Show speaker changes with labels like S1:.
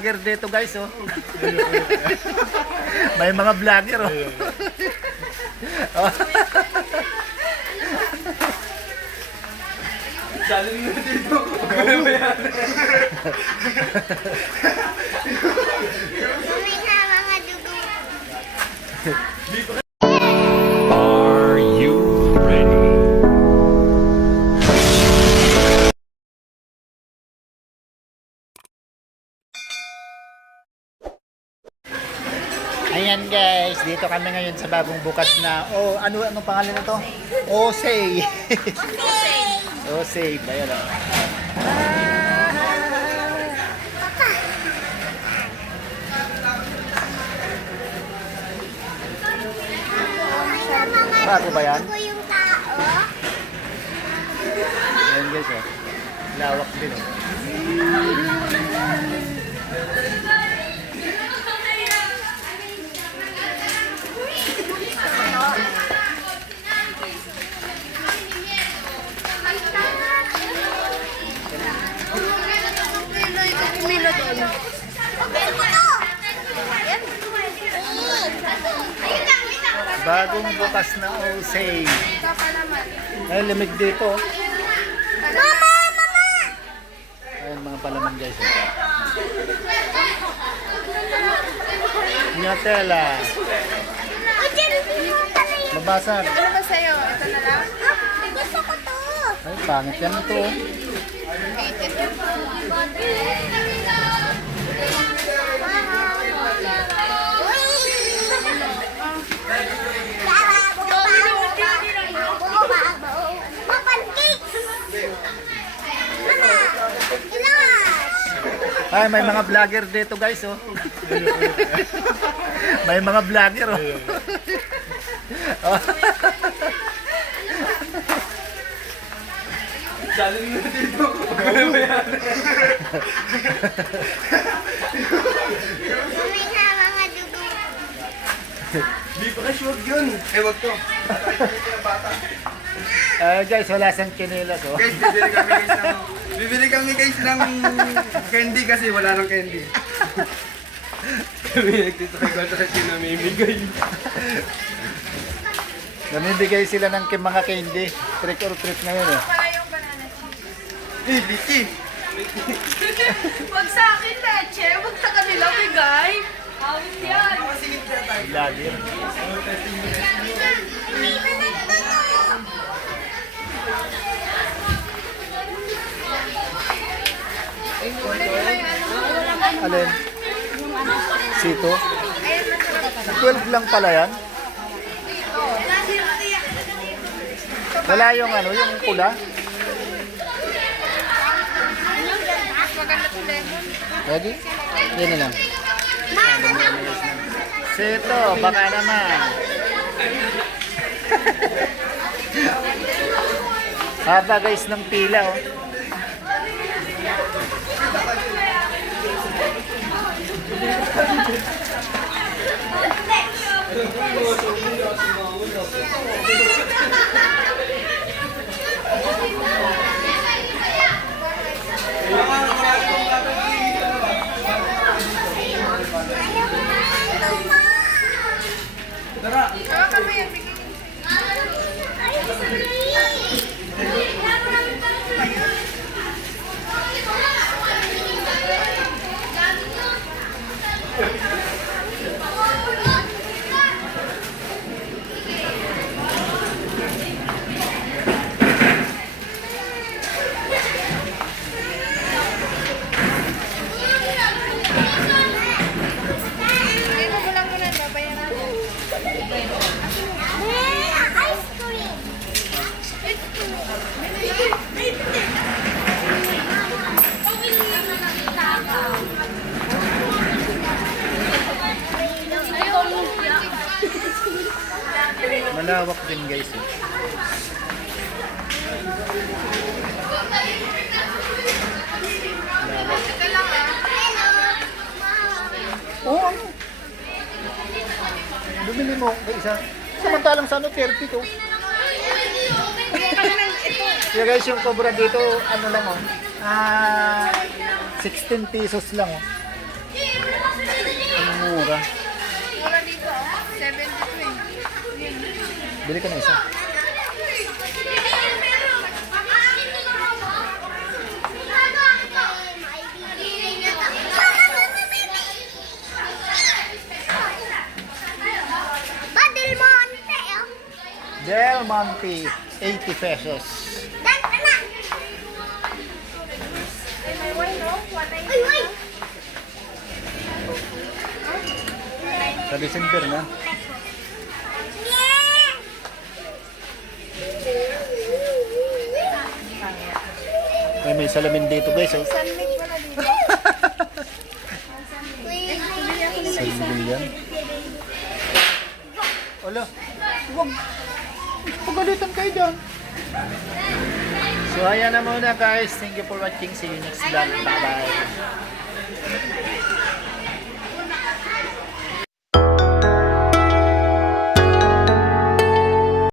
S1: Vlogger dito guys oh. May mga vlogger oh. oh.
S2: May na mga dugo.
S1: Guys, dito kami ngayon sa bagong bukas na Oh, ano anong pangalan na to? Osei. Osei, ba yan oh. Bago ba yan?
S2: yung tao.
S1: Ayan guys oh. Lawak din oh. Bagong bukas na Osei. Ay, lamig dito.
S2: Mama, mama!
S1: Ayan mga palaman guys.
S2: yun.
S1: Mabasag.
S2: Ano ba sa'yo? Ito na lang? Gusto ko to.
S1: Ay, pangit yan ito. oh. Ay, may mga vlogger dito guys, oh. may mga vlogger, oh. oh.
S2: May na mga dugo.
S3: Ka sure yun. Eh, wag to.
S1: Ay, guys, wala siyang kinilas, oh.
S3: Guys, bibili kami guys ng... Bibili kami guys ng candy kasi wala nang candy. kami nagtito kay Goto kasi namimigay.
S1: Namimigay sila ng mga candy. Trick or treat ngayon, eh.
S3: Eh, Vicky!
S4: Wag sa akin, leche. Wag sa kanila, bigay.
S1: Vlogger. Alin? Sito? 12 lang pala yan? Wala yung ano, yung pula? Ready? Yan na lang. Sito, baka naman. Haba guys ng pila oh.
S4: Hawakan mo yan, bigay.
S1: Malawak din guys. eh. Oo, ano? Bumili mo ng isa. Samantalang sa ano, 30 to. Kaya guys, yung cobra dito, ano lang oh. Ah, 16 pesos lang oh. mura.
S4: Wala dito. ah. 72 eh.
S1: Bili ka na isa. Del Monte, 80 pesos.
S2: Dan ka na. Uy, uy.
S1: Sa December na. Ay, may salamin dito guys. Oh.
S4: Sunlit wala dito.
S1: Salamin yan. Wala. Huwag. Pagalitan kayo dyan. So, ayan na muna guys. Thank you for watching. See you next vlog. Bye-bye.